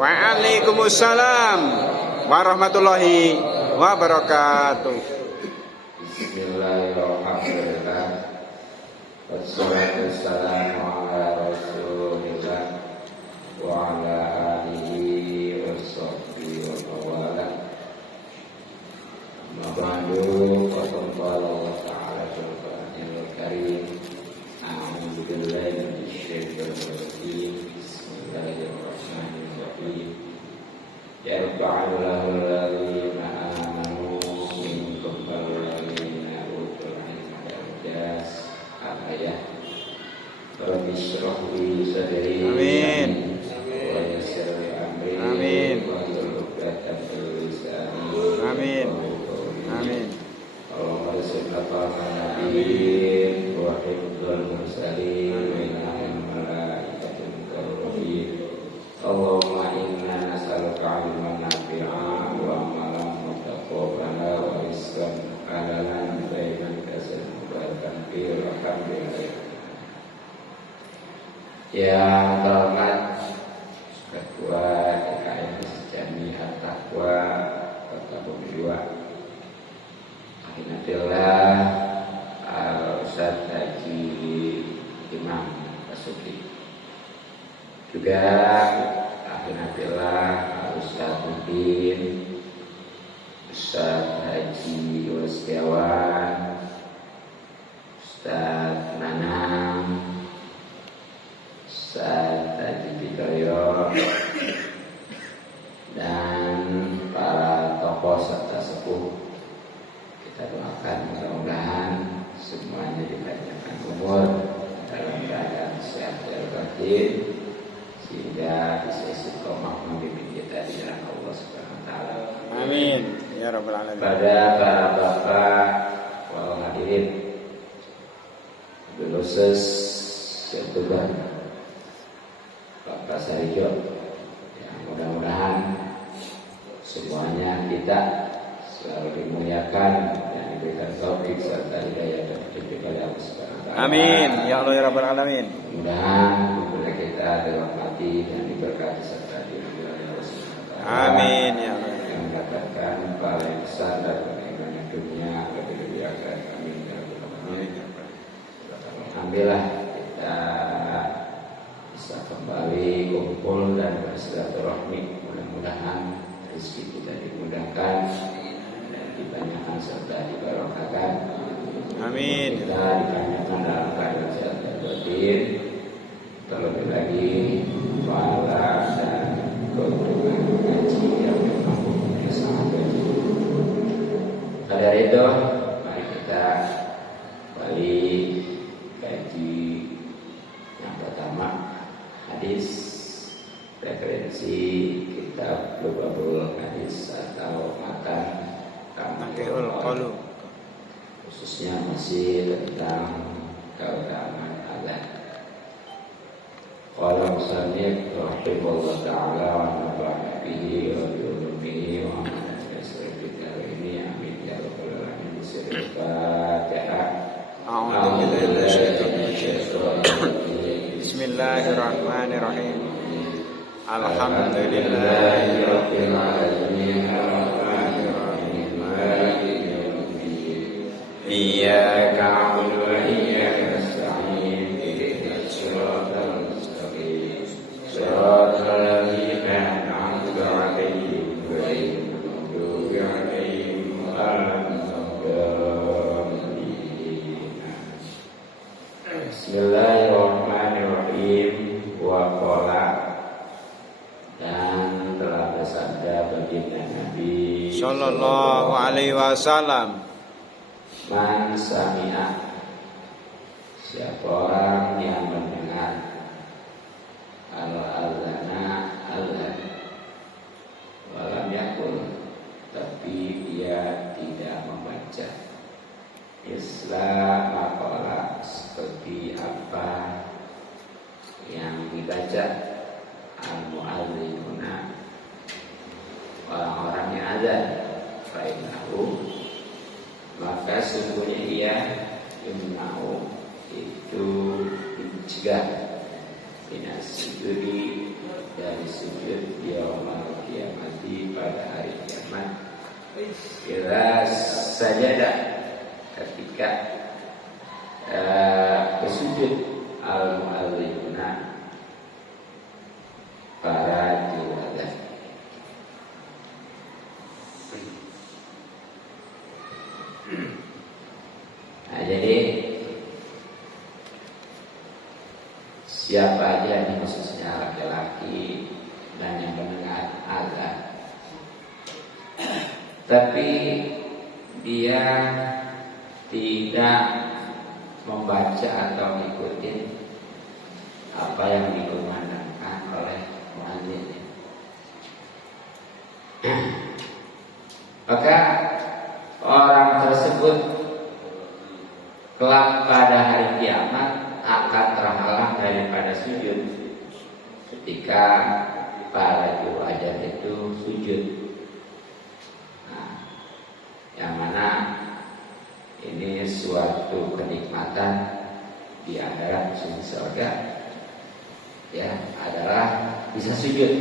Waalaikumsalam warahmatullahi wabarakatuh. Bismillahirrahmanirrahim. Wassalatu wassalamu ala Rasulillah wa ala alihi wa sahbihi wa mawala. Mabadu qala Allah ta'ala fil Qur'anil Karim. A'udzu billahi minasy syaithanir rajim. Bismillahirrahmanirrahim. Yarfa'ullahu alladhina amanu minkum walladzina utul ilma darajat. Al-ayah. Rabbi shrah li sadri. Amin. Wa yassir li amri. Amin. Wahlul 'uqdatam min lisani. Amin. Amin. Allahumma salli ala nabiyyin wa hifdzal mursalin wa innahum malaikatun mukarramin. Allahumma inna nas'aluka 'ilman nafi'an wa 'amalan mutaqabbala wa rizqan halalan thayyiban katsiran mubarakan fihi walhamdulillah. Yang terhormat Ketua DKM Jami'at Taqwa Kota Bogor, Akhinatillah Al-Ustadz Haji Imam Basuki, juga Akhinatillah Al-Ustadz Mudin, Ustadz Haji Wastiawan, Ustadz Nanang, Ustadz Haji Bitoyo, dan para tokoh serta sepuh. Kita doakan mudah-mudahan semuanya dipanjangkan umur dalam keadaan sehat walafiat, sehingga bisa istiqomah membimbing kita di jalan Allah Subhanahu wa taala. Amin ya rabbal alamin. Pada para bapak wal hadirin, khusus Youtuber Bapak Sarijo, yang mudah-mudahan semuanya kita selalu dimuliakan dan diberikan taufik serta hidayah dan petunjuk oleh Allah Subhanahu wa taala. Amin ya Allah ya rabbal alamin. Mudah-mudahan hubungan kita dirahmati dan diberkati serta diridhoi oleh Allah Subhanahu wa taala. Amin ya Allah. Yang mendapatkan paling besar dari kenikmatan dunia lebih dimuliakan. Amin ya rabbal alamin. Alhamdulillah kita bisa kembali kumpul dan bersilaturahmi. Mudah-mudahan rezeki kita dimudahkan dan dibanyakan serta dibarokahkan. Amin. Kita dibanyakan dalam keadaan sehat dan batin. Terlebih lagi pahala dan keuntungan haji yang memang sangat baik. Pada itu mari kita kembali kaji yang pertama, hadis referensi kitab Lubabul Hadis atau matan Naqihul Qalub, khususnya masih tentang keutamaan azan. Qala musannif rahimahullah ta'ala wa nafa'ana bihi wa bi ulumihi wa amana nasr bidar ini amin ya rabbal alamin. Bismillahirrahmanirrahim. A'udzu billahi minasyaitonir rajim. Bismillahirrahmanirrahim. Alhamdulillahi rabbil alamin arrahmanir rahim maliki yaumiddin iyyaka na'budu wa iyyaka nasta'in ihdinas siratal mustaqim siratal ladzina an'amta 'alaihim ghairil maghdubi 'alaihim waladdallin. Bismillahirrahmanirrahim. Wa qala, dan telah bersabda baginda Nabi sallallahu alaihi wasallam, man sami'a, siapa orang yang mendengar al-azana azan walam yakul, tapi dia tidak membaca Islam apalah seperti apa yang dibaca al-mu'adzinuna, orang-orang yang azan, fa'innahu, maka sungguhnya dia yumna'u, itu dicegah minas sujudi, dari sujud yaumul qiyamati pada hari kiamat. Ila sajadah, ketika bersujud al-mu'allimuna, para juragan. Nah, jadi siapa aja ini, khususnya laki-laki dan yang mendengar azan, tapi dia tidak membaca atau mengikuti apa yang dikumandangkan oleh muadzin, maka orang tersebut kelak pada hari kiamat akan terhalang daripada sujud ketika para juru ajar itu sujud. Nah, yang mana ini suatu kenikmatan di akhirat di surga, ya, adalah bisa sujud.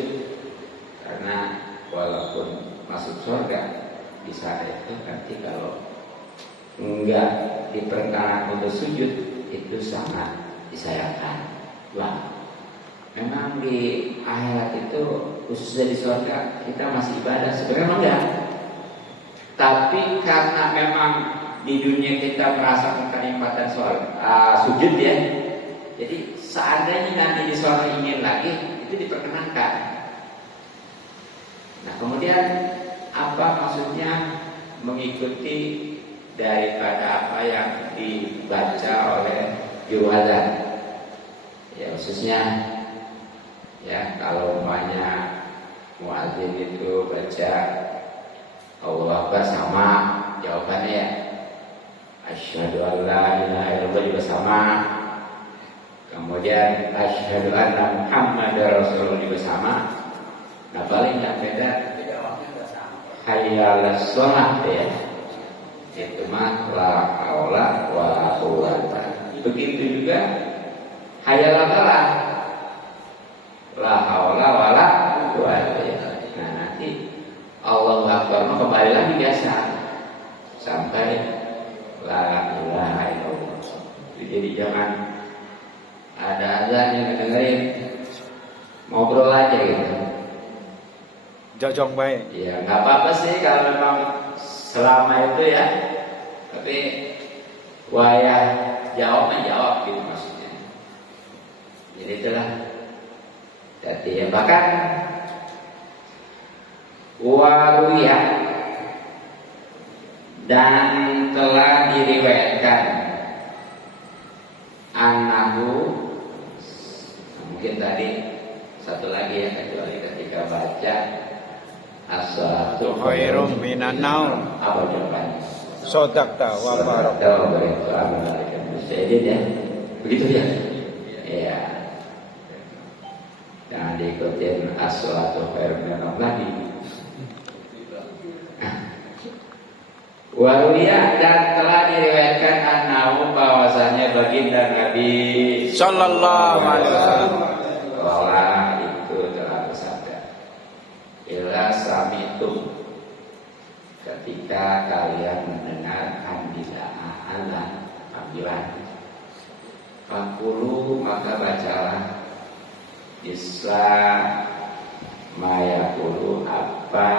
Karena walaupun masuk surga di sana itu nanti kalau enggak diperkenankan untuk sujud itu sangat disayangkan. Wah, memang di akhirat itu khususnya di surga kita masih ibadah sebenarnya enggak. Tapi karena memang di dunia kita merasakan kenikmatan sujud ya. Jadi seandainya nanti di surga ingin lagi itu diperkenankan. Nah, kemudian apa maksudnya mengikuti daripada apa yang dibaca oleh juru azan? Ya, khususnya ya kalau umpamanya muadzin itu baca Allah Akbar sama jawabannya ya asyhadu an la ilaha illallah juga sama, kemudian asyhadu anna Muhammadar Rasulullah juga sama. Nah, paling yang beda hayya 'alas shalah ya, itu mah la haula wala quwwata. Begitu juga hayya 'alal falah, la haula wala quwwata. Nah, nanti Allahu Akbar mah kembali lagi biasa sampai la ilaha illallah. Jadi jangan ada azan yang dengerin ngobrol aja gitu. Jajong baik. Ya nggak apa-apa sih kalau memang selama itu ya. Tapi wayah jawab gitu maksudnya. Jadi itulah. Jadi ya, bahkan waruya dan telah diriwayatkan anahu, mungkin tadi satu lagi ya, kecuali ketika baca as-salatu khairum minan naum. Apa jawabannya? Sodakta wa barak. Ya, begitu ya. Ya. Jangan diikutin as-salatu khairum minan naum lagi. Waruya dan telah diriwayatkan annahu bahwasanya baginda Nabi Sallallahu alaihi wasallam itu telah bersabda, ila samitum, ketika kalian mendengar panggilan fakulu, maka bacalah Islam mayakulu, apa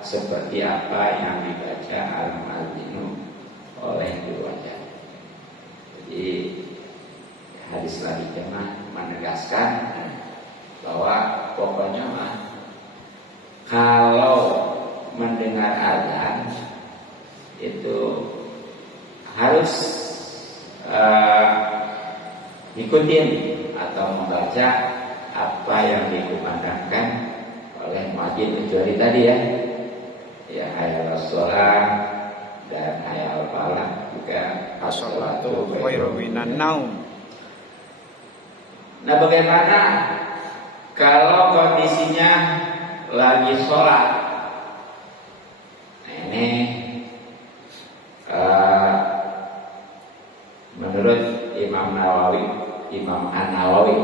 seperti apa yang dibaca al-muadzinu oleh guru ajar. Jadi hadis selanjutnya menegaskan bahwa pokoknya mah kalau mendengar azan itu harus ikutin atau membaca apa yang dikumandangkan oleh muadzin, kecuali tadi ya hayya 'alas shalah dan hayya 'alal falah, juga as-salatu khairum minan naum. Nah, bagaimana kalau kondisinya lagi sholat? Nah, ini menurut Imam An-Nawawi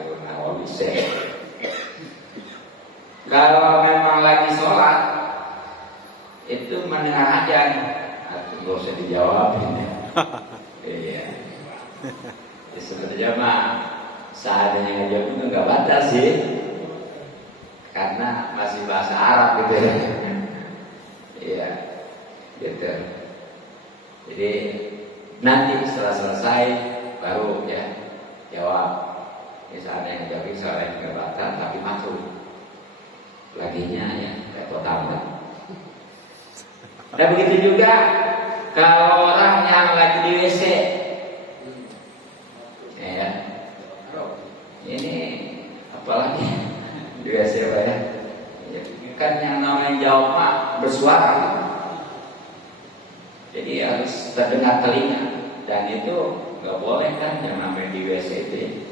kalau Nawawi saya. Kalau memang lagi sholat itu mendengar ajan, nggak usah dijawab ini. Iya. Ya, sebenarnya mah seadanya aja pun nggak batas sih, karena masih bahasa Arab gitu ya. Iya, gitu. Jadi nanti setelah selesai baru ya jawab. Misalnya yang jawab soalnya nggak batal tapi masuk. Laginya ya kayak tambah. Dan begitu juga kalau orang yang lagi di WC, ya, ini apalagi di WC apa ya? Kan yang namanya jawab mah bersuara, jadi harus terdengar telinga, dan itu nggak boleh kan yang namanya di WC itu.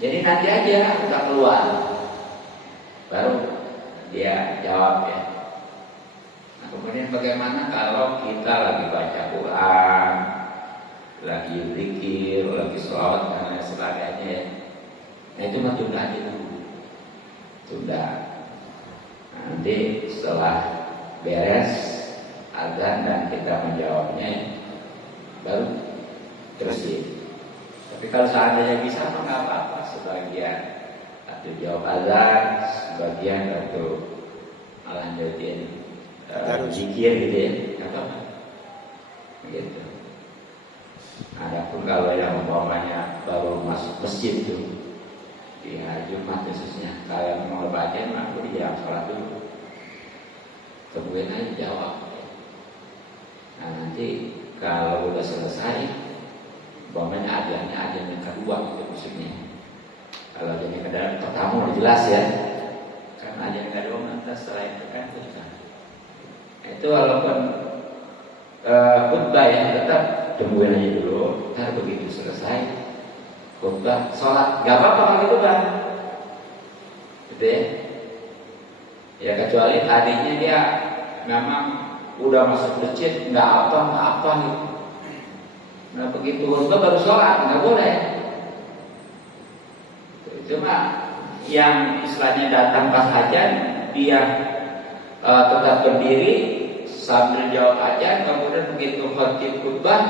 Jadi nanti aja udah keluar, baru dia jawab ya. Nah, kemudian bagaimana kalau kita lagi baca Quran, lagi zikir, lagi sholat dan lain sebagainya ya. Nah itu mah tunda aja dulu. Tunda. Nanti setelah beres azan dan kita menjawabnya baru terusin. Tapi kalau seandainya bisa mah nggak apa-apa, sebagian atau jawab azan, sebagian atau lanjutin zikir gitu ya, nggak apa-apa. Gitu. Adapun kalau yang umpamanya baru masuk masjid tuh di hari Jumat khususnya, kalau mau baca maka dia sholat dulu, kemudian aja jawab. Nah nanti kalau udah selesai, umpamanya ajannya yang kedua itu maksudnya. Kalau ajan yang pertama udah jelas ya, karena ajan yang kedua nanti setelah itu kan itu walaupun khutbah ya tetap tungguin aja dulu, ntar begitu selesai khutbah sholat, gak apa-apa kalau itu kan, gitu ya. Ya kecuali tadinya dia memang udah masuk masjid, nggak apa gitu. Nah begitu khutbah baru sholat, nggak boleh. Itu mah yang istilahnya datang pas ajan, dia tetap berdiri sambil jawab ajan, kemudian begitu khatib khutbah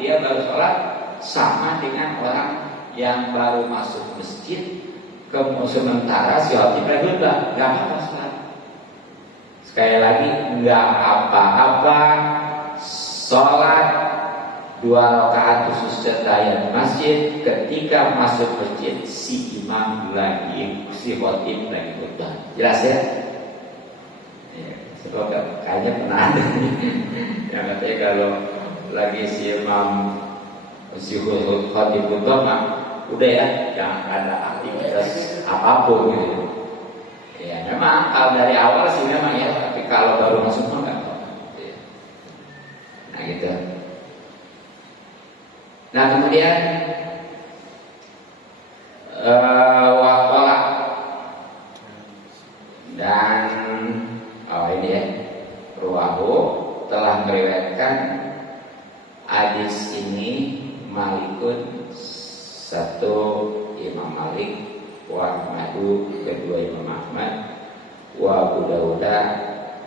dia baru sholat, sama dengan orang yang baru masuk masjid, kemudian sementara si khatib khutbah, nggak apa-apa sholat. Sekali lagi nggak apa-apa sholat 2 rakaat khusus tahiyat masjid ketika masuk masjid si imam lagi, si khatib lagi khutbah. Jelas ya? Sebab kayaknya pernah ada yang katanya kalau lagi si imam si khatib khutbah mah udah ya, jangan ada aktivitas apapun gitu. Ya memang kalau dari awal sih memang ya, tapi kalau baru masuk mah nggak apa-apa. Nah gitu. Nah kemudian waqala dan ini ya, ruwahu telah meriwayatkan hadis ini Malikun, satu Imam Malik, wa Ahmadu, kedua Imam Ahmad, wa Abu Dawud,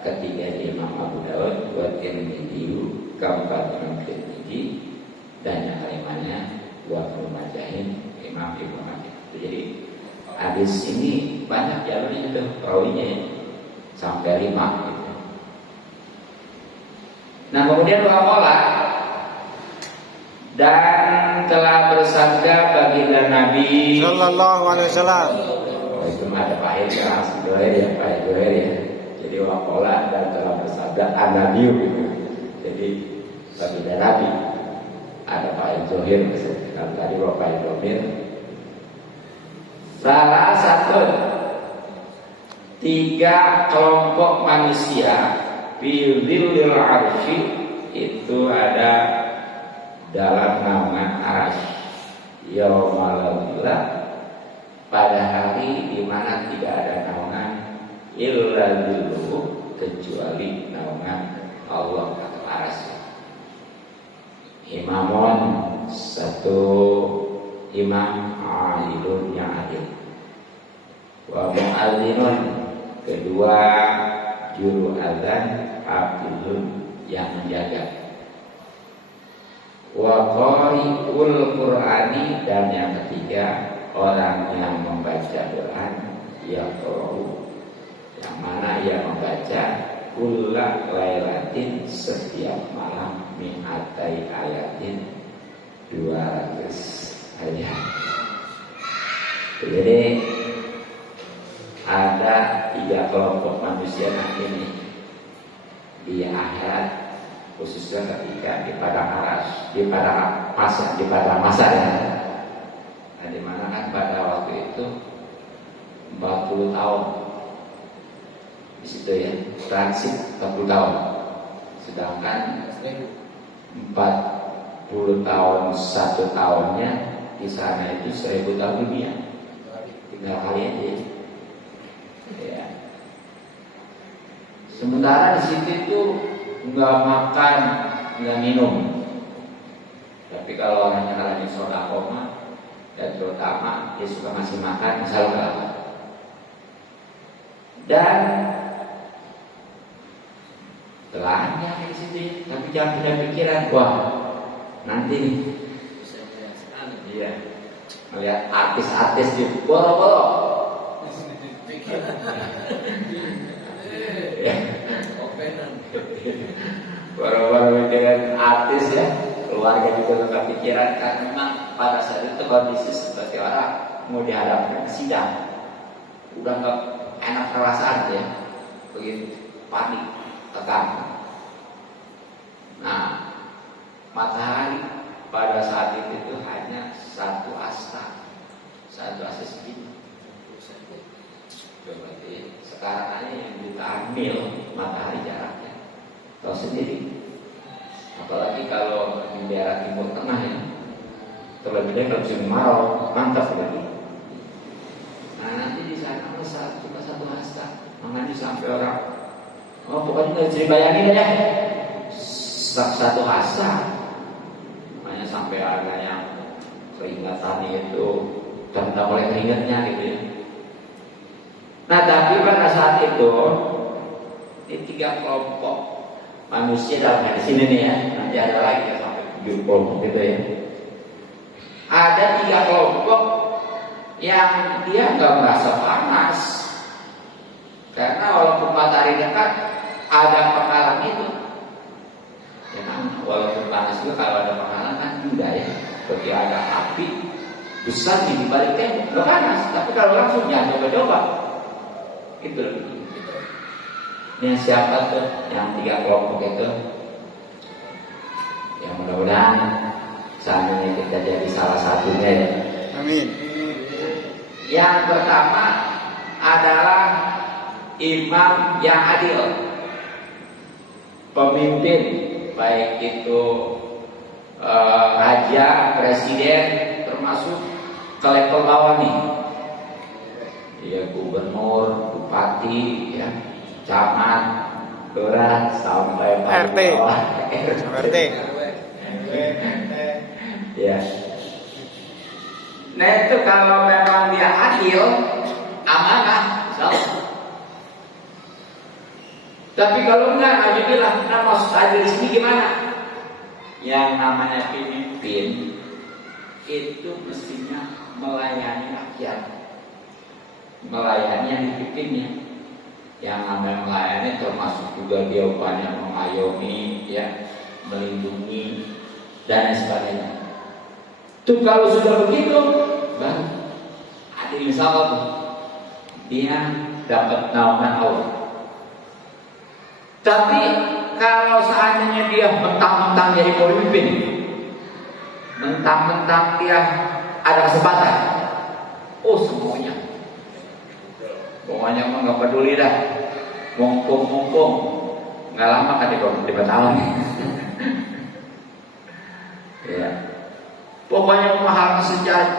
ketiga Imam Abu Dawud, wa Tirmidzi, keempat Imam Tirmidzi, dan yang kelimanya wa Ibnu Majah, Imam Ibnu Majah. Jadi hadis ini banyak jalurnya itu perawinya ya, sampai 5 gitu. Nah kemudian waqala dan telah bersabda baginda Nabi Sallallahu Alaihi Wasallam. Oh itu mah ada pahit ya, Pak Joher ya. Jadi waqala dan telah bersabda an-Nabi gitu. Jadi baginda Nabi ada Pak Joher misalkan tadi Pak Joher. Salah satu 3 kelompok manusia fi dzillil arsy itu ada dalam naungan arsy yaumal pada hari di mana tidak ada naungan illa dzilluhu kecuali naungan Allah atau arsy. Imamun, satu imam adilun yang adil. Wa mu'adzinun, kedua juru azan hafizun yang menjaga. Wa qari'ul Qur'ani, dan yang ketiga orang yang membaca Quran, yaqra'u, yang mana ia membaca kulla lailatin, setiap malam, mi'atai ayatin, 200 ayat. Jadi ada 3 kelompok manusia nanti ini di akhirat, khususnya ketika di padang aras, di padang mahsyar ya. Nah, di mana kan pada waktu itu 40 tahun di situ ya, transit 40 tahun. Sedangkan 40 tahun 1 tahunnya di sana itu 1000 tahun dunia. Tinggal kali aja. Ya. Sementara di situ itu nggak makan, nggak minum. Tapi kalau orangnya rajin sedekah dan terutama dia suka ngasih makan, misalnya apa. Dan belanja di situ, tapi jangan punya pikiran, wah nanti nih, iya, melihat artis-artis di boro-boro. Baru-baru mikirin artis ya, keluarga juga nggak pikiran, karena memang pada saat itu kondisi seperti orang mau dihadapkan ke sidang, udah nggak enak perasaan ya, begitu panik, tegang. Nah, matahari pada saat itu hanya 1 asta segini. Berarti sekarang aja yang jutaan mil matahari jaraknya, tahu sendiri. Apalagi kalau di daerah timur tengah ya, terlebih kalau musim kemarau, mantap lagi. Nah nanti di sana cuma 1 hasta, makanya sampai orang, oh pokoknya nggak bisa dibayangin ya, 1 hasta, makanya sampai ada yang keringatan itu terendam oleh keringatnya gitu ya. Nah tapi pada saat itu ini 3 kelompok manusia dalam hadis ini nih ya, nanti ada lagi ya sampai 7 kelompok gitu ya. Ada 3 kelompok yang dia nggak merasa panas, karena walaupun matahari dekat ada penghalang itu. Memang walaupun panas juga, kalau ada penghalang kan mudah ya, seperti ada api besar di balik tembok, nggak panas. Tapi kalau langsung jangan coba-coba. Itu ini siapa tuh yang 3 kelompok itu? Ya mudah-mudahan seandainya kita jadi salah satunya ya. Amin. Yang pertama adalah imam yang adil, pemimpin, baik itu raja, presiden, termasuk ke level bawah nih. Ya gubernur, bupati, ya, camat, lurah, sampai RT. RT. Ya. Nah itu kalau memang dia adil, amanah, salah. Tapi kalau enggak, alhamdulillah, nah maksud adil di sini gimana? Yang namanya pemimpin itu mestinya melayani rakyat, melayani yang dipimpinnya. Yang namanya melayani termasuk juga dia upaya mengayomi, ya, melindungi dan sebagainya. Itu kalau sudah begitu, baru adil, misalnya dia dapat naungan Allah. Tapi kalau seandainya dia mentang-mentang jadi pemimpin, mentang-mentang dia ada kesempatan, oh semuanya, pokoknya mah nggak peduli dah, mumpung nggak lama kan di 5 tahun. Ya, pokoknya memahami sejarah,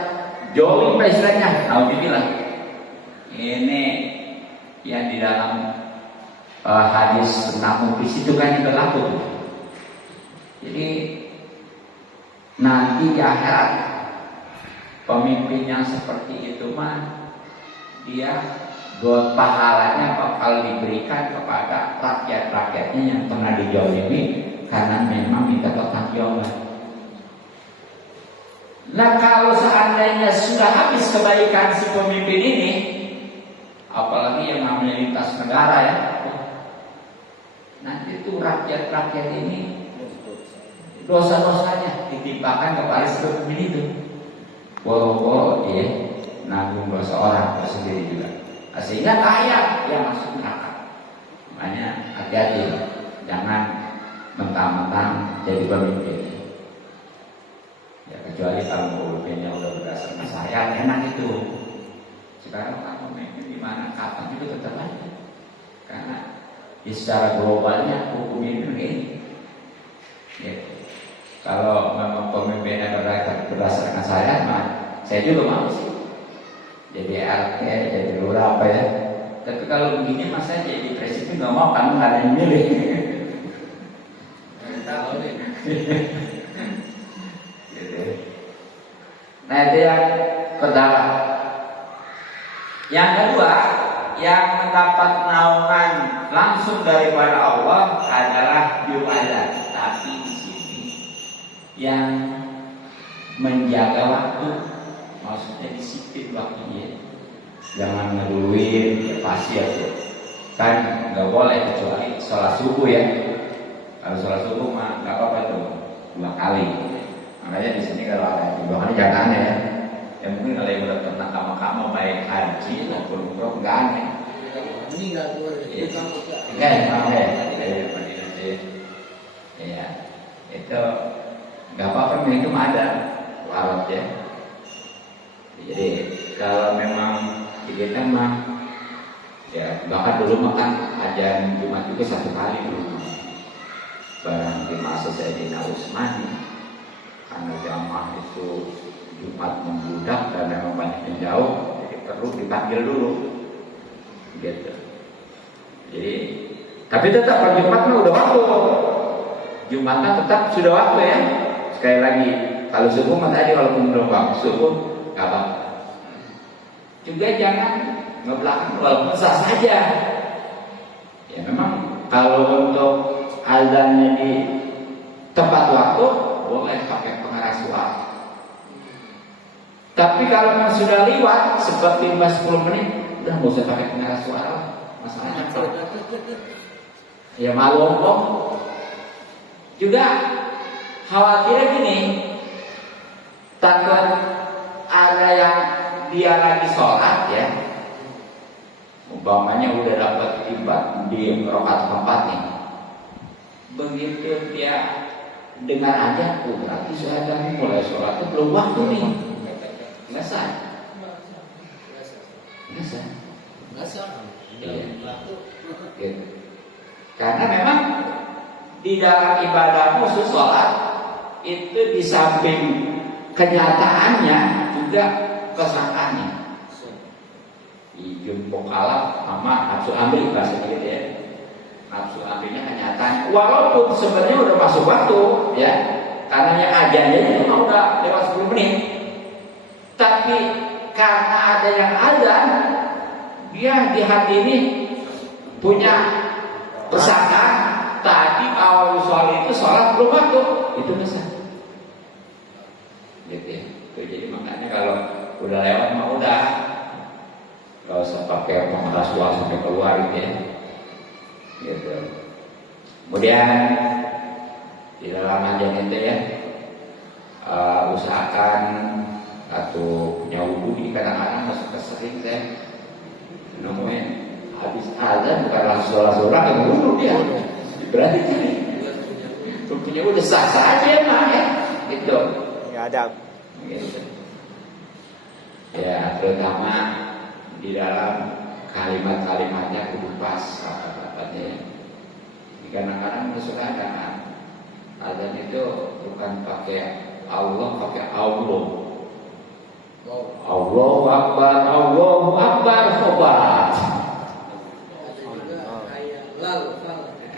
jolim istilahnya. Alhamdulillah, ini yang di dalam hadis tentang muflis itu kan berlaku. Jadi nanti di akhirat pemimpin yang seperti itu mah dia pahalanya bakal diberikan kepada rakyat-rakyatnya yang pernah dijolimi karena memang minta pertanggungjawaban. Nah kalau seandainya sudah habis kebaikan si pemimpin ini, apalagi yang namanya lintas negara ya, nanti tuh rakyat-rakyat ini dosa-dosanya ditimpakan kepada si pemimpin itu. Boro-boro dia nanggung dosa orang sendiri juga, sehingga kaya yang masuk neraka. Makanya hati-hati, jangan mentang-mentang jadi pemimpin. Ya kecuali kalau pemimpinnya udah berdasarkan saya, enak itu. Sekarang kamu pemimpin di mana kapan itu tetap aja, karena di secara globalnya hukum ini begini. Ya. Kalau memang pemimpinnya berdasarkan saya, saya juga mau sih jadi RT, jadi lurah apa ya. Tapi kalau begini masa jadi presiden nggak mau, kan nggak ada yang milih. Gitu. Nah itu yang pertama. Yang kedua, yang mendapat naungan langsung daripada Allah adalah ibadah. Tapi di sini yang menjaga waktu, maksudnya disiplin waktunya, jangan ngeduluin ya pasti ya tuh. Kan nggak boleh kecuali sholat subuh ya. Kalau sholat subuh mah nggak apa-apa tuh 2 kali. Makanya di sini kalau ada 2 kali jangan ya. Ya mungkin kalau yang udah pernah kamu baik haji maupun umroh nggak aneh. Ini nggak boleh. Enggak ya. Itu nggak apa-apa, itu ada warot ya. Jadi kalau memang kita mah ya bahkan dulu makan ajan Jumat itu 1 kali dulu. Barang di masa Sayyidina Utsman, karena jamaah itu Jumat membludak dan memang banyak yang jauh, jadi perlu dipanggil dulu, gitu. Jadi, tapi tetap kalau Jumat mah udah waktu. Jumatnya tetap sudah waktu ya. Sekali lagi, kalau subuh mah tadi walaupun belum waktu subuh, nggak apa-apa. Juga jangan ngebelakang walaupun sah saja. Ya memang kalau untuk azannya di tempat waktu boleh pakai pengeras suara. Tapi kalau memang sudah lewat seperti 10 menit, udah nggak usah pakai pengeras suara. Masalahnya apa? Ya malu kok. Juga khawatirnya gini, takut ada yang dia lagi sholat ya, umpamanya udah dapat di rakaat keempat nih, begitu dia dengar aja, berarti saya udah mulai sholat itu belum waktu nih, nggak sah, iya, gitu. Karena memang di dalam ibadah khusus sholat itu di samping kenyataannya juga kesangkaannya. Jumpo kalap sama nafsu ambil bahasa gitu ya. Nafsu ambilnya kenyataan. Walaupun sebenarnya udah masuk waktu ya, karena yang ajannya itu udah lewat 10 menit. Tapi karena ada yang azan, dia di hati ini punya persangka tadi awal soal itu sholat belum waktu, itu bisa. Gitu ya. Jadi makanya kalau udah lewat mah udah, gak usah pakai pengeras suara sampai keluar gitu ya. Gitu. Kemudian di dalam ajan itu ya, usahakan atau punya wudhu. Ini kadang-kadang masuk kesering saya nemuin habis azan bukan langsung sholat yang wudhu dia. Berarti punya wudhu sah-sah aja mah ya. Gitu. Nggak ada. Gitu. Ya terutama di dalam kalimat-kalimatnya kudu pas kata-katanya. Kadang-kadang suka ada azan itu bukan pakai Allah, pakai Allah. Allahu Akbar, Allahu Akbar, sobat.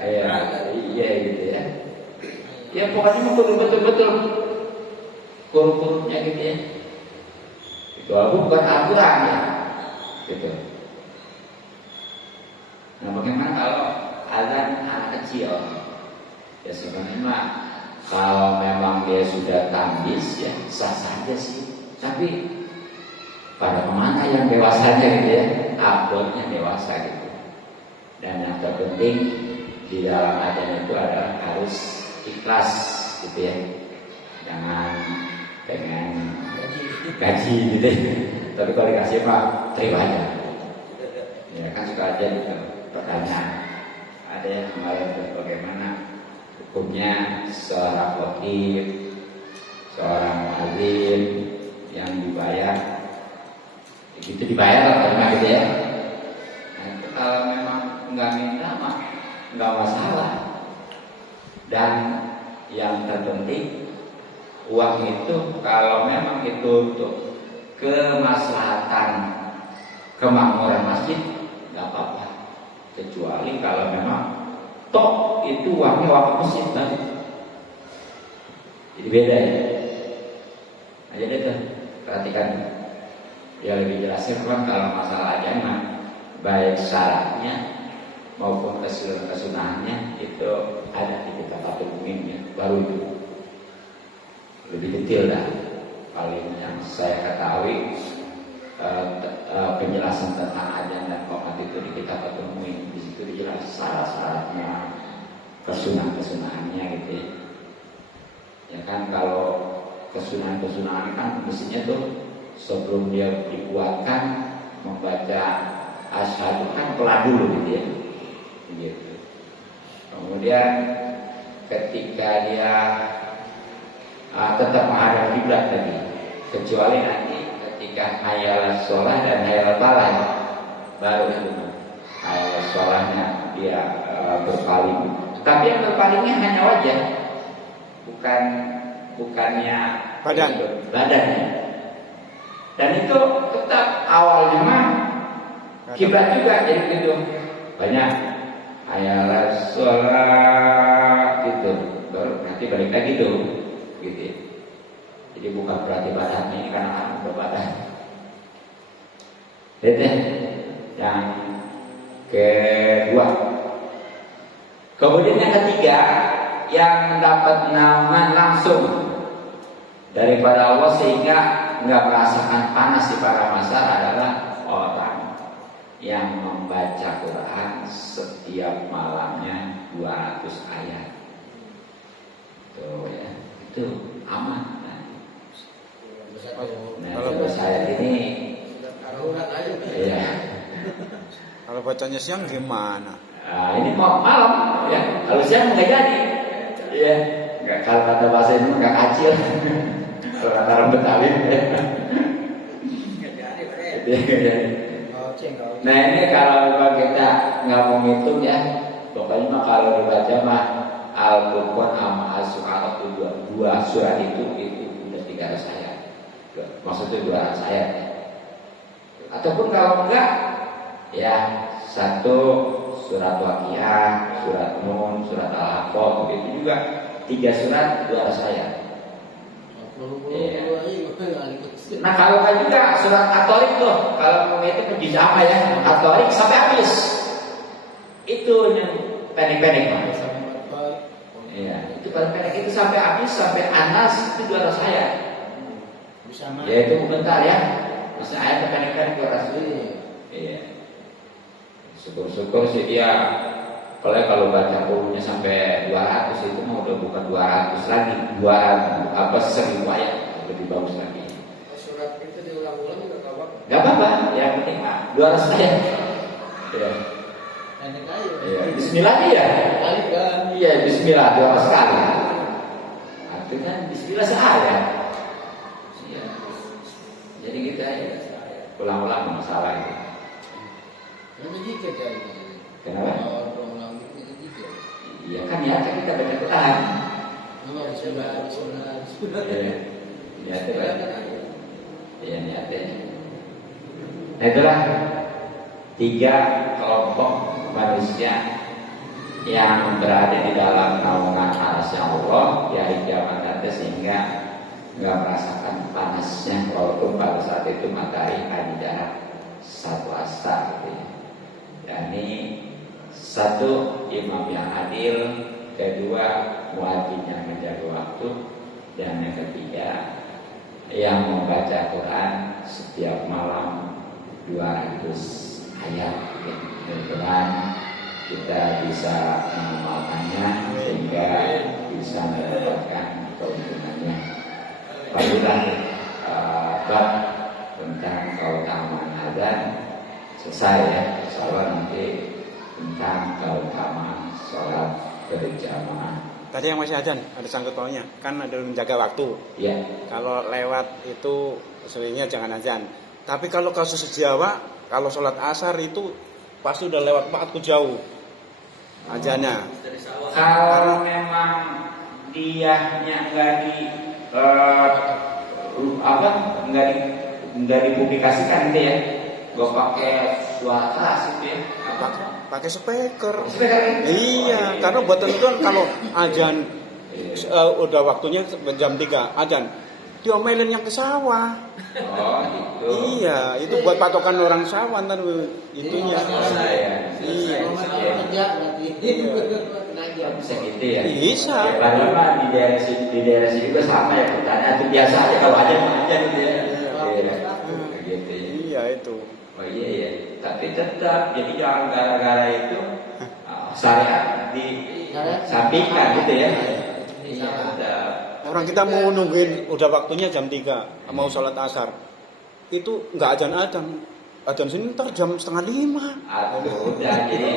Iya gitu ya. Ya pokoknya kudu betul-betul huruf-hurufnya gitu ya. Walaupun bukan aturan ya, gitu. Nah, bagaimana kalau azan anak kecil? Ya sebenarnya kalau memang dia sudah tamyiz ya sah saja sih. Tapi pada kemana yang dewasanya gitu ya, abdolnya dewasa gitu. Dan yang terpenting di dalam azan itu adalah harus ikhlas gitu ya. Jangan pengen gaji gitu ya. Tapi kalau dikasih mah terima aja. Ya kan suka aja gitu. Pertanyaan ada yang kemarin bagaimana hukumnya seorang khotib, seorang muadzin yang dibayar, gitu dibayar atau gitu ya. Nah, itu kalau memang nggak minta mah nggak masalah. Dan yang terpenting uang itu kalau memang itu untuk kemaslahatan kemakmuran masjid nggak apa-apa, kecuali kalau memang toh itu uangnya wakaf masjid kan. Jadi beda ya. Nah, jadi tuh perhatikan ya, lebih jelasnya kan kalau masalah agama baik syaratnya maupun kesunahannya itu ada di kitab Al-Mu'minnya baru itu lebih detail dah. Paling yang saya ketahui penjelasan tentang azan dan qomat itu di kitab Al-Mu'min. Di situ dijelas syarat-syaratnya, kesunahan-kesunahannya gitu ya. Ya kan kalau kesunahan-kesunahan kan mestinya tuh sebelum dia dibuatkan membaca asyhadu kan pelan dulu gitu ya. Gitu. Kemudian ketika dia tetap menghadap kiblat tadi, kecuali nanti ketika hayal sholat dan hayal falah baru itu hayal sholatnya dia berpaling. Tapi yang berpalingnya hanya wajah, bukannya badannya. Dan itu tetap awalnya mah kiblat juga, jadi gitu banyak hayal sholat gitu, baru nanti balik lagi tuh. Gitu ya. Jadi bukan berarti badannya ini karena akan berbadan. Itu yang kedua. Kemudian yang ketiga, yang mendapat nama langsung daripada Allah sehingga nggak merasakan panas di pada masa adalah orang yang membaca Quran setiap malamnya 200 ayat. Tuh ya. Itu aman. Nah, kalau saya ini ya. Kalau bacanya siang gimana? Nah, ini mau malam ya. Kalau siang nggak jadi. Ya, nggak, kalau kata bahasa ini nggak kacil. Kalau kata orang Betawi. Nah ini kalau kita nggak mau ngitung ya, pokoknya mah kalau dibaca mah Al-Qur'an sama As-Su'ara itu dua surat itu udah 300 ayat. Maksudnya 200 ayat. Ataupun kalau enggak ya satu surat Waqiah, surat Nun, surat Al-Haqqah, begitu juga 3 surat 200 ayat. Ya. Nah kalau kan juga surat At-Tariq tuh, kalau mau itu bisa apa ya? At-Tariq sampai habis. Itu yang pendek-pendek Pak. Ya, itu paling pendek itu sampai habis, sampai Anas itu 200 ayat. Ya itu bentar ya. Bisa ayat pendek-pendek 200. Iya. Syukur-syukur sih dia kalau baca Qur'annya sampai 200 itu mah udah bukan 200 lagi, 200 apa 1000 ayat lebih bagus lagi. Surat itu diulang-ulang juga enggak apa-apa, yang penting 200 ayat. Ya. Ya, bismillah ya. Iya, bismillah 200 kali. Artinya bismillah sehari. Iya. Jadi kita ya ulang-ulang masalah itu. Kenapa? Iya kan ya, kita baca Quran. Iya, iya niatnya. Nah itulah 3 kelompok manusia yang berada di dalam naungan arsy Allah ya zaman nanti sehingga nggak merasakan panasnya, walaupun pada saat itu matahari ada jarak 1 hasta gitu ya. Dan ini satu, imam yang adil, kedua, muadzin yang menjaga waktu, dan yang ketiga, yang membaca Quran setiap malam 200 ayat. Mudah-mudahan kita bisa mengamalkannya sehingga bisa mendapatkan keuntungannya. Fadilah bab tentang keutamaan azan selesai ya. Insyaallah nanti tentang keutamaan sholat berjamaah. Tadi yang masih azan ada sangkut pautnya, kan ada menjaga waktu. Ya. Kalau lewat itu sebenarnya jangan azan. Tapi kalau kasus Jawa, kalau sholat asar itu pasti udah lewat waktu jauh azannya. Dari sawah. Kalau memang dianya nggak di nggak dipublikasikan gitu ya, gue pakai suara keras gitu ya. Pakai speaker. Speaker. Iya, karena buat tentuan kalau azan udah waktunya jam 3 azan, diomelin yang ke sawah. Oh gitu. Iya, itu buat patokan orang sawah ntar itunya. Iya. Iya. Kerja berarti. Tenaga. Bisa gitu ya. Bisa. Ya, padahal mah di daerah sini juga sama ya pertanyaan itu biasa aja kalau aja gitu ya. Iya. Gitu ya. Iya itu. Oh iya ya. Tapi tetap jadi jangan gara-gara itu syariat disampingkan gitu ya. Iya. Tetap. Orang kita mau nungguin udah waktunya jam 3 mau sholat asar, itu nggak azan sini ntar jam 4:30. Aduh udah jadi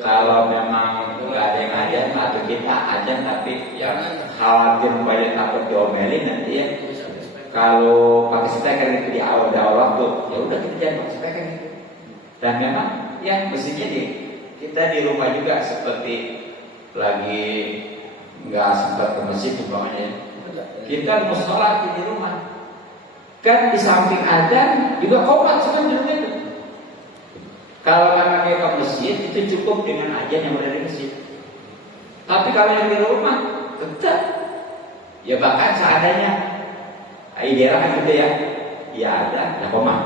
kalau memang nggak ada yang ajan atau kita ajan tapi yang khawatir banyak takut diomelin nanti ya. Kalau pakai speaker itu di awal waktu, ya udah kita jangan pakai speaker itu. Dan memang ya mestinya kita di rumah juga seperti lagi nggak sempat ke masjid umpamanya. Kita mau sholat di rumah. Kan di samping azan juga qomat sebenarnya itu. Kalau memang ke masjid itu cukup dengan azan yang berada di masjid. Tapi kalau yang di rumah tetap ya bahkan seadanya. Ideal kan gitu ya. Ya ada qomat.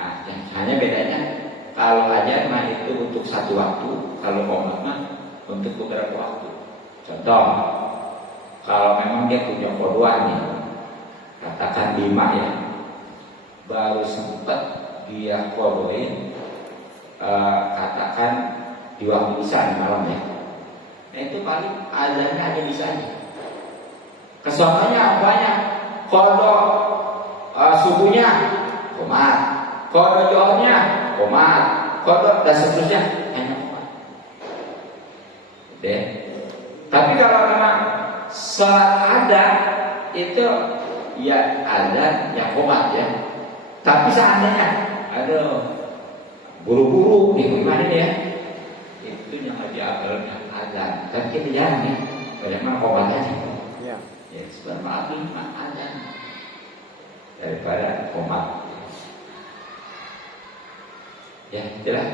Nah, hanya bedanya kalau azan mah itu untuk satu waktu, kalau qomat mah untuk beberapa waktu. Contoh, kalau memang dia punya kodua nih, katakan 5 ya, baru sempat dia kodoin, katakan di waktu isya malam ya, nah itu paling azannya aja bisa aja. Kesononya banyak, kodo subuhnya, komat, kodo johornya, komat, kodo dan seterusnya hanya komat. Deh. Tapi kalau memang sholat ada itu ya ada yang komat ya. Tapi seandainya aduh buru-buru nih gimana ya, itu yang lebih akalnya azan. Tapi kita jarang nih, banyak mah komat aja. Ya. Ya sebenarnya mah azan daripada komat. Ya itulah.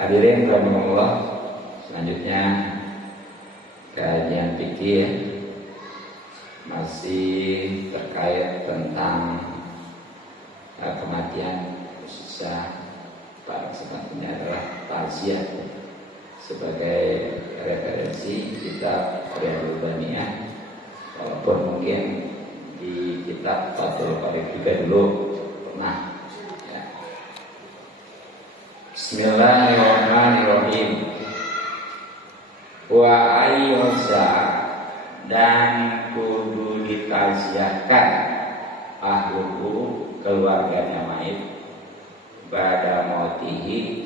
Hadirin rahimakumullah, selanjutnya kajian fikih masih terkait tentang kematian, khususnya pada kesempatan ini adalah takziah sebagai referensi kitab Riyadhul Baniyah, walaupun mungkin di kitab Fathul Qorib juga dulu pernah. Bismillahirrahmanirrahim. Wa ayyuza, dan kudu ditaziahkan ahluhu, keluarganya mayit, pada mautihi,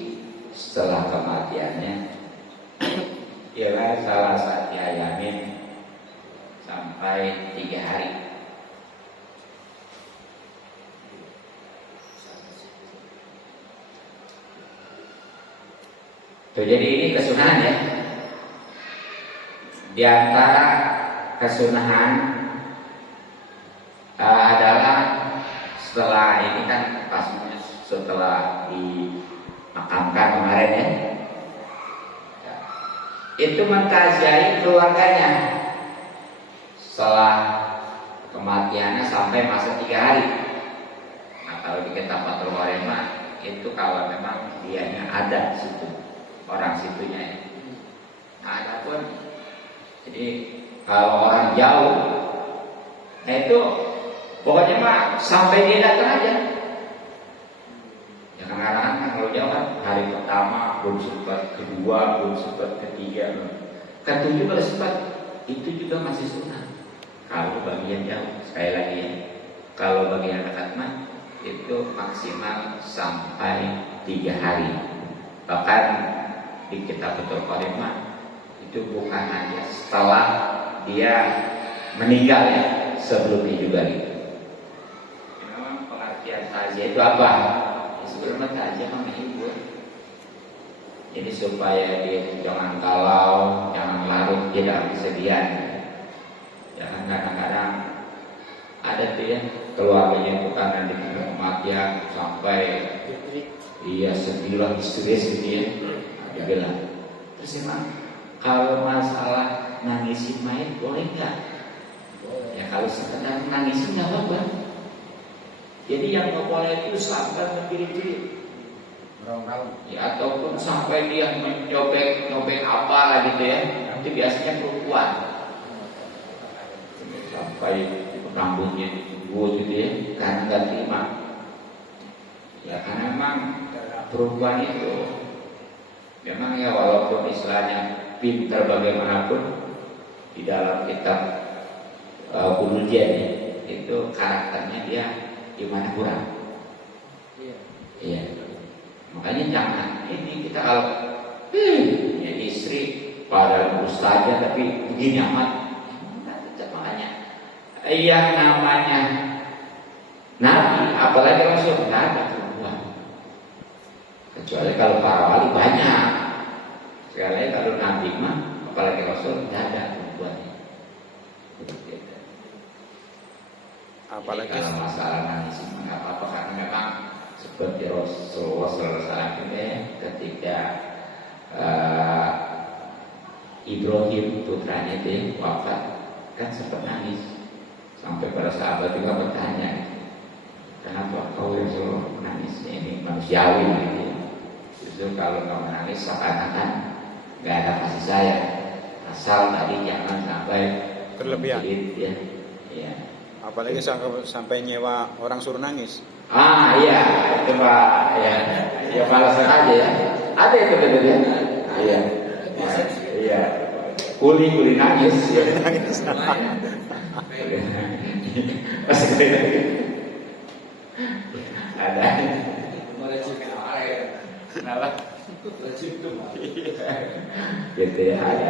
setelah kematiannya, ila salah satu ayamin, sampai 3 hari. Tuh, jadi ini kesunahan ya. Di antara kesunahan adalah setelah ini kan pas setelah dimakamkan kemarin ya, itu mentaziahi keluarganya setelah kematiannya sampai masa 3 hari. Nah kalau di kitab Fathul Qoribah itu kalau memang dianya ada situ, orang situnya ya. Nah adapun jadi kalau orang jauh, nah itu pokoknya mah sampai dia datang aja. Ya kadang-kadang kan kalau jauh kan hari pertama belum sempat, kedua belum sempat, ketiga ketujuh kalau sempat, itu juga masih sunnah. Kalau bagian jauh, sekali lagi ya, kalau bagian dekat mah itu maksimal sampai 3 hari. Bahkan di kitab Fathul Qoribah itu bukan hanya setelah dia meninggal ya, sebelumnya juga gitu. Memang pengertian takziah itu apa? Ya, sebelumnya takziah kan menghibur. Jadi supaya dia jangan galau, jangan larut dia dalam kesedihan. Ya kan kadang-kadang ada tuh ya keluarganya itu karena di kematian sampai iya sedih lah, histeris gitu ya. Dia bilang, terus emang kalau masalah nangisin mayat boleh nggak? Ya kalau sekedar nangisin nggak apa-apa. Jadi yang nggak boleh itu sampai berdiri-diri. Ya ataupun sampai dia menyobek apa lah gitu ya. Itu biasanya perempuan. Sampai rambutnya dibuat gitu ya, karena nggak terima. Ya karena memang perempuan itu memang ya walaupun istilahnya pintar bagaimanapun di dalam kitab Ulul Jani itu karakternya dia gimana kurang. Iya. Makanya jangan ini kita kalau ya istri pada ustazah tapi begini amat. Makanya yang namanya Nabi apalagi Rasul nggak ada perempuan. Kecuali kalau para wali banyak. Sekali kalau Nabi mah apalagi Rasul nggak ada perempuannya. Apalagi kalau masalah nangis nggak apa-apa karena memang seperti Rasulullah SAW ketika Ibrahim putranya itu wafat kan sempat nangis sampai para sahabat juga bertanya kenapa kau Rasulullah menangis ini manusiawi gitu. Justru kalau kau menangis seakan-akan nggak ada kasih sayang asal tadi jangan sampai berlebihan ya. Ya. Apalagi sampai nyewa orang suruh nangis. Iya, itu Pak. Ya balasan aja ya. Ada itu betul ya. Iya. Iya. Kuli nangis. Ya. Nangis. Ada. Kenapa? Gitu ya, ada.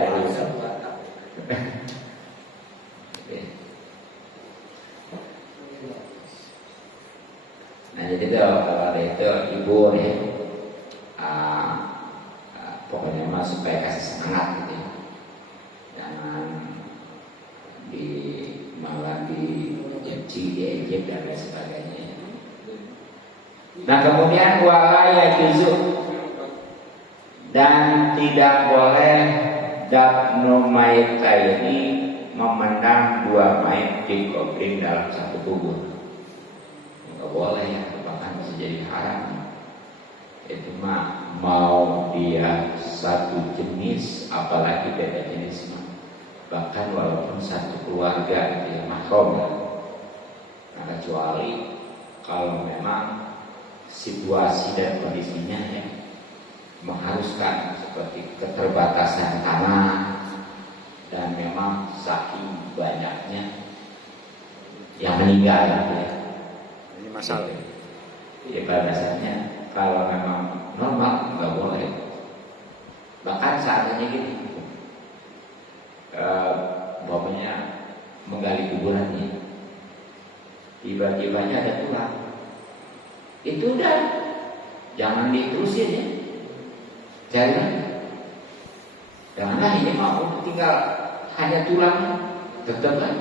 Nah jadi kalau ada itu ibu nih, pokoknya mah supaya kasih semangat gitu, jangan malah dibenci, diejek dan lain sebagainya. Nah kemudian walaya juzu dan tidak boleh dafnu maitaini memandang 2 mayat di kubur dalam satu kubur. Nggak boleh ya, bahkan bisa jadi haram. Itu mah mau dia satu jenis, apalagi beda jenis mah. Bahkan walaupun satu keluarga dia mahram. Nah kecuali kalau memang situasi dan kondisinya ya mengharuskan seperti keterbatasan tanah dan memang saking banyaknya yang meninggal ya. Ini masalah. Ya pada dasarnya kalau memang normal nggak boleh. Bahkan saatnya gini, bapaknya menggali kuburannya, tiba-tibanya ada tulang. Itu udah, jangan diterusin ya. Janganlah ini mau tinggal hanya tulang, tetap kan.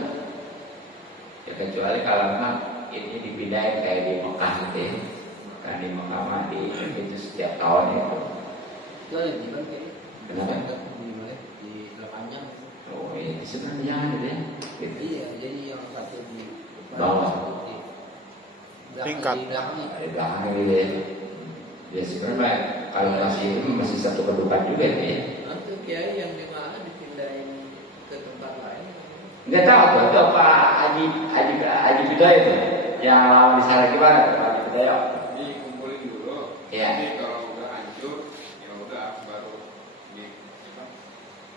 Ya kecuali kalau memang ini dipindahin kayak di Mekah gitu ya. Kan di Mekah mah itu setiap tahun itu. Itu ada di mana? Kenapa? sebenarnya jangan gitu ya. Gitu. Iya, jadi yang satu di depan, Bawah. satu di belakang, Tingkat. di belakangnya. Ada belakang gitu ya. Ya sebenarnya kalau masih itu masih satu kedudukan juga gitu ya. Nanti kiai yang di mana dipindahin ke tempat lain. Enggak tahu tuh itu Pak Haji Bidaya itu yang lama di sana gimana Pak Haji Bidaya? Dikumpulin dulu. Iya. Jadi kalau udah hancur, ya udah baru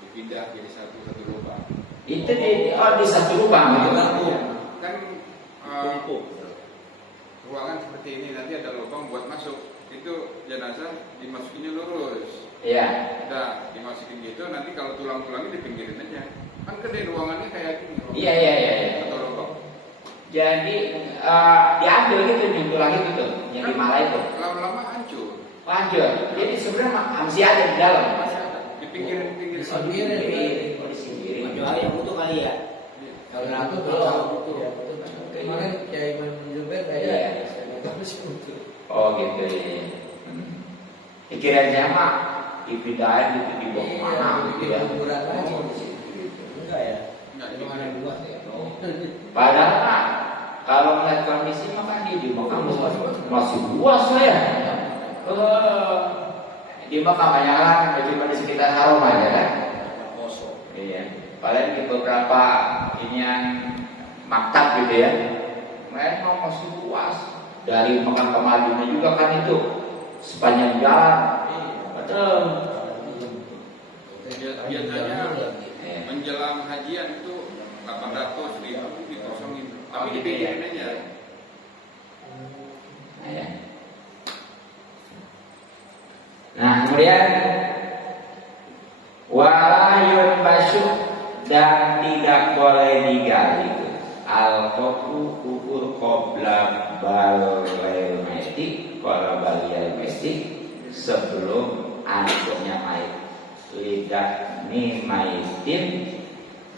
dipindah jadi satu lubang. Itu di satu lubang gitu. Iya. Kan Tumpuk. ruangan seperti ini nanti ada lubang buat masuk. Itu jenazah dimasukinnya lurus. Iya. Udah dimasukin gitu, nanti kalau tulang-tulangnya dipinggirin aja. Kan gede ruangannya kayak gini. Iya. Atau lubang. Jadi diambil gitu nyumpul lagi gitu yang di Malah itu. Lama-lama hancur. Lanjut. Jadi sebenarnya masih ada di dalam. Masih ada. Di pinggirin-pinggirin. Di sini. Kecuali yang butuh kali ya. Kalau aku kalau butuh. Kemarin kiai Manjuber kayak harus butuh. Oh gitu ya. Pikirannya mah dipindahin gitu dibawa kemana gitu ya. Kuburan lagi. Oh, di situ gitu. Enggak ya? Enggak, Cuma ada dua sih. Padahal mah kalau melihat kondisi mah kan di makam masih luas ya. Di makam banyak kan cuma di sekitar harum aja kan. Kosong. Iya. Paling di beberapa inian maktab gitu ya. Mereka masih luas. Dari makam ke Madinah juga kan itu sepanjang jalan. Betul. Biasanya menjelang hajian itu 800 dikosongin, tapi dipinggirin aja. Nah kemudian walayun basyuk dan tidak boleh digali al-kofu kubur qobla balil mestik kalau balil mestik sebelum anaknya mayit lidah ni mayitin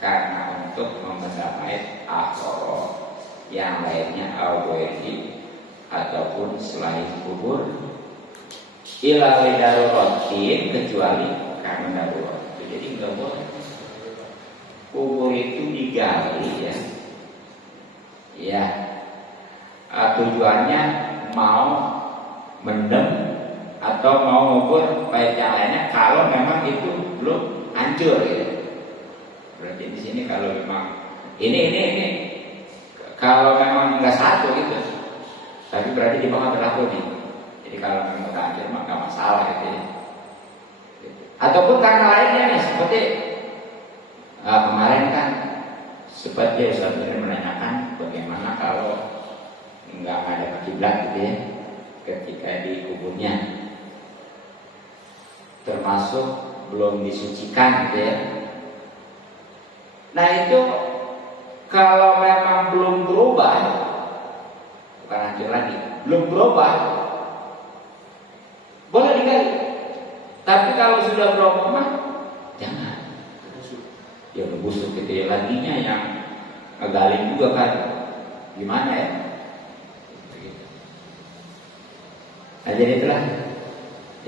karena untuk membenda mayit akhoro yang lainnya awedi ataupun selain kubur ila lidarurotin kecuali karena darurat. Jadi nggak boleh kubur itu digali ya tujuannya mau mendem atau mau ngubur baik yang lainnya kalau memang itu belum hancur ya. Berarti di sini kalau memang ini kalau memang nggak satu gitu, tapi berarti di bawah berlaku nih. Jadi kalau memang udah hancur maka masalah gitu ya. Ataupun karena lainnya nih seperti kemarin kan seperti Ustaz menanyakan bagaimana kalau nggak ada kiblat gitu ya ketika di kuburnya, termasuk belum disucikan gitu ya. Nah itu kalau memang belum berubah, bukan hancur lagi, belum berubah, boleh digali. Tapi kalau sudah berubah mah jangan. Ya udah busuk gitu ya, laginya yang ngegali juga kan gimana ya. Nah jadi itulah.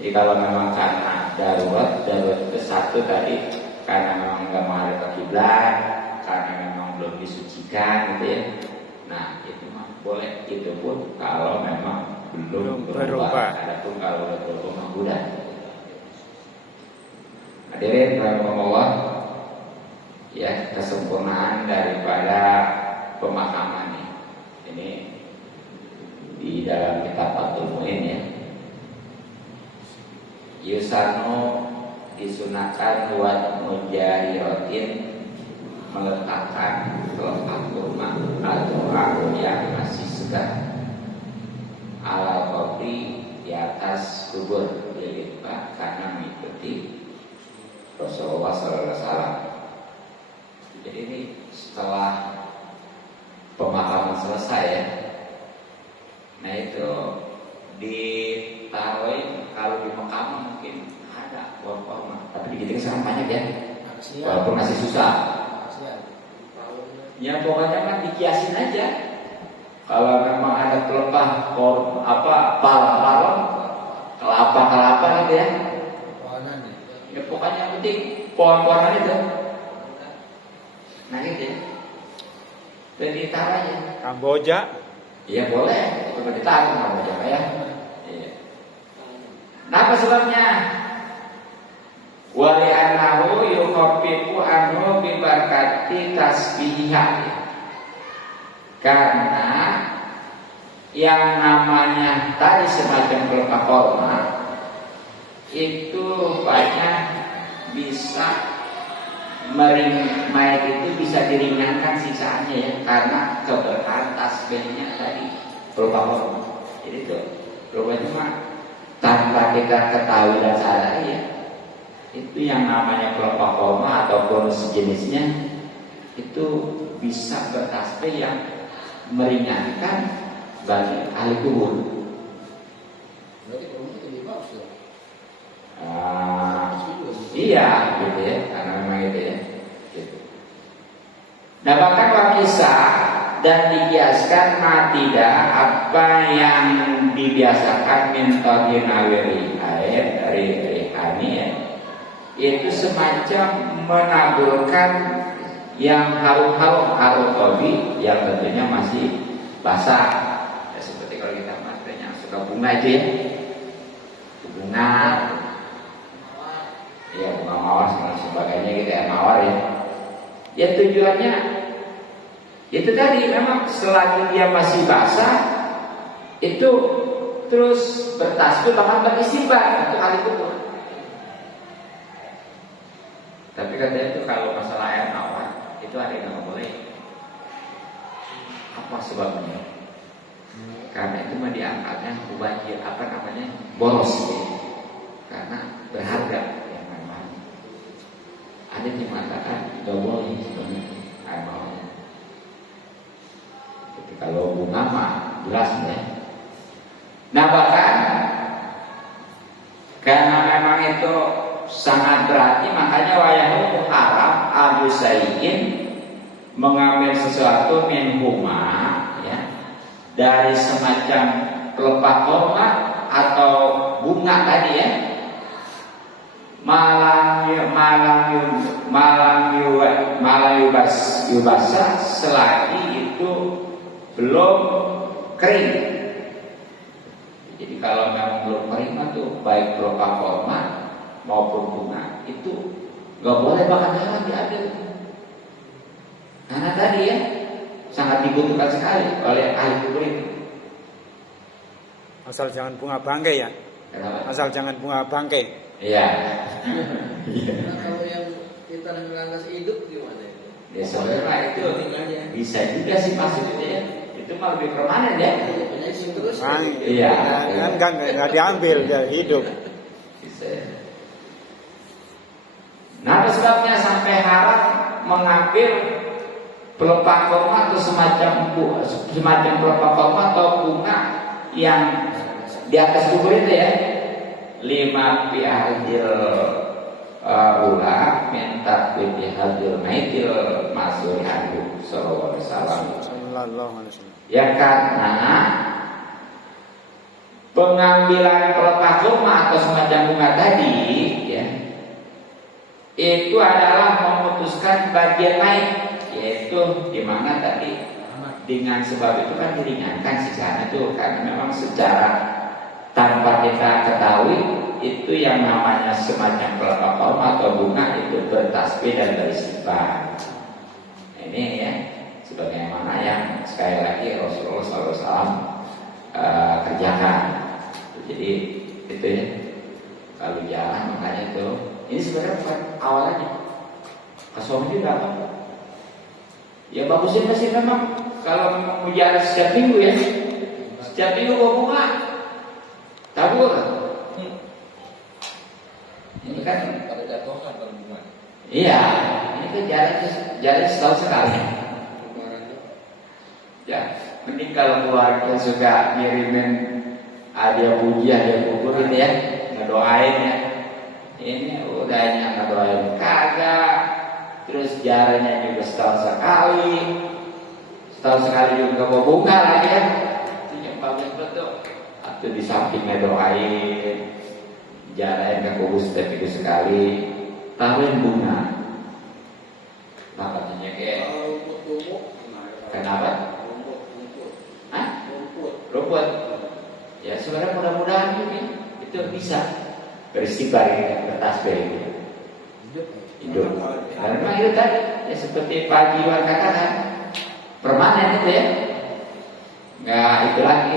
Jadi kalau memang karena darurat ke satu tadi karena memang nggak mau ada kiblat, karena memang belum disucikan gitu ya. Nah itu mah boleh, itu pun kalau memang belum berubah. Adapun kalau udah berubah udah. Hadirin rahimahullah, ya kesempurnaan daripada pemakaman ini di dalam kitab Fathul Muin ya. Yusano disunahkan buat mujahiratin meletakkan letak kurma atau aku yang masih segar ala kopi di atas kubur dilipat karena mengikuti Rasulullah SAW. Jadi ini setelah pemakaman selesai ya. Nah itu ditaruhin kalau di Mekah mungkin ada pohon-pohon, tapi di kita sekarang banyak ya. Walaupun masih susah. Ya pokoknya kan dikiasin aja. Kalau memang ada pelepah pohon pala-pala, kelapa gitu ya. Ya pokoknya yang penting pohon-pohonan itu. Nah gitu ya. Penditar aja. Kamboja. Iya boleh, itu penditar Kamboja ya. Iya. Nah apa sebabnya? Wa li'annahu yukhaffifu anhu bi barakati tasbihah. Karena yang namanya tadi semacam pelepah korma itu banyak bisa mayat itu bisa diringankan siksaannya ya, karena keberkahan tasbihnya tadi pelepah korma. Jadi itu rupanya mah tanpa kita ketahui dan sadari ya, itu yang namanya pelepah korma ataupun sejenisnya itu bisa bertasbih yang meringankan bagi ahli kubur. Berarti kalau itu lebih bagus dong. Iya, gitu ya, karena memang itu ya. Gitu. Nah bahkan wakisah dan dikiaskan tidak apa yang dibiasakan mintohin awiri air dari rihani ya. Itu semacam menaburkan yang harum tobi yang tentunya masih basah. Ya, seperti kalau kita yang suka bunga itu ya, bunga, ya bunga mawar dan sebagainya gitu ya, mawar ya. Ya tujuannya itu tadi memang selagi dia masih basah itu terus bertasbih bahkan beristighfar untuk ahli kubur. Tapi katanya itu kalau masalah air mawar itu ada yang nggak boleh. Apa sebabnya? Karena itu mah diangkatnya banjir apa namanya boros ya. Karena berharga yang memang. Ada yang mengatakan nggak boleh sebenarnya air mawar. Jadi kalau bunga mah jelas ya. Nah bahkan karena memang itu sangat berarti, makanya wayahu haram al-yusaiin mengambil sesuatu min huma ya, dari semacam pelepah korma atau bunga tadi ya, malam yubasa selagi itu belum kering. Jadi kalau memang belum kering itu baik pelepah korma maupun bunga itu nggak boleh bahkan hewan diambil. Karena tadi ya sangat dibutuhkan sekali oleh ahli kubur itu. Asal jangan bunga bangkai ya. Kenapa? Asal jangan bunga bangkai. Iya. Nah, kalau yang kita lantas hidup gimana itu? Ya sebenarnya itu bisa juga sih maksudnya ya. Itu malah lebih permanen ya. Penyakit terus. Iya. Kan nggak diambil, dia hidup. Bisa. Nah, apa sebabnya sampai haram mengambil pelepah korma atau semacam pelepah korma atau bunga yang di atas kubur itu ya? 5 bi'adil ula minta bi'adil maitil masuri anhu sallallahu alaihi wasallam. Ya karena pengambilan pelepah korma atau semacam bunga tadi ya, itu adalah memutuskan bagian lain, yaitu di mana tadi dengan sebab itu kan diringankan siksaan itu, karena memang secara tanpa kita ketahui itu yang namanya semacam pelepah korma atau bunga itu bertasbih dan beristighfar. Ini ya sebagaimana yang sekali lagi Rasulullah SAW kerjakan. Jadi itu ya, kalau jalan makanya itu. Ini sebenarnya bukan awalnya. Kosong juga apa? Ya bagusnya sih memang kalau mau jalan setiap minggu ya. Setiap minggu bawa bunga. Tabur. Ini kan pada jatuhkan pada bunga. iya, ini kan jalan setahun sekali. Ya, mending kalau keluarga suka ngirimin hadiah puji, hadiah kubur ini ya, ngedoain ya. Ini udahnya ngedoain kagak. Terus jalannya juga setahun sekali juga bawa bunga lagi ya. Itu yang bagus betul. Atau di sampingnya doain, jalan ke kubur setiap minggu sekali, taruhin bunga. Nah katanya kayak apa? Hah? Rumput. Ya sebenarnya mudah-mudahan juga itu bisa bersifat bertasbih hidup. Karena memang itu tadi ya seperti Pak Iwan katakan permanen itu ya, nggak itu lagi,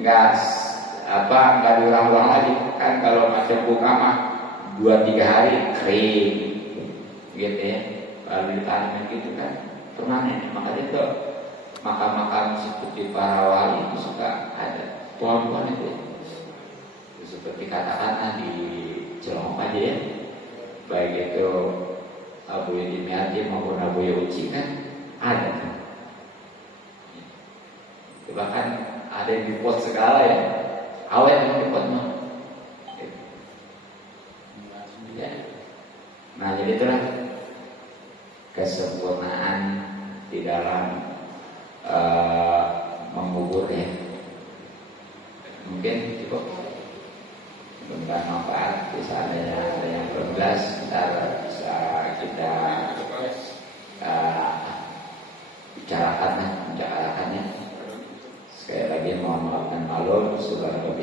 nggak diulang-ulang lagi kan. Kalau macam bunga mah 2-3 hari kering gitu ya, lalu ditanam gitu kan permanen. Makanya itu makam-makam seperti para wali itu suka ada pohon-pohon itu. Seperti katakanlah di Celong aja ya, baik itu Abu Yudimiati maupun Abu Yuci kan ada. Bahkan ada yang di pot segala ya, awet yang di pot mah. Ya. Nah jadi itulah kesempurnaan di dalam mengubur ya. Mungkin cukup tentang manfaat bisa ada yang belum jelas, ntar bisa kita bicarakannya. Sekali lagi mohon maaf dan maklum. Subhanallah,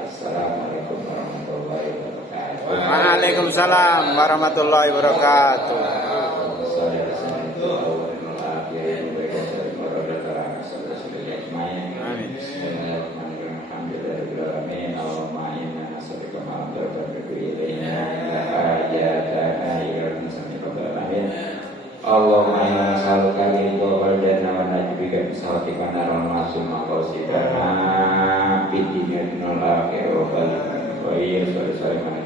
Assalamualaikum warahmatullahi wabarakatuh. Waalaikumsalam warahmatullahi wabarakatuh. Allahumma inna nas'aluka ridho wal janna wa najbika bisawtika naral masum maqasidana bidina nol akhir wa bal wa iya sallallahu alaihi wa sallam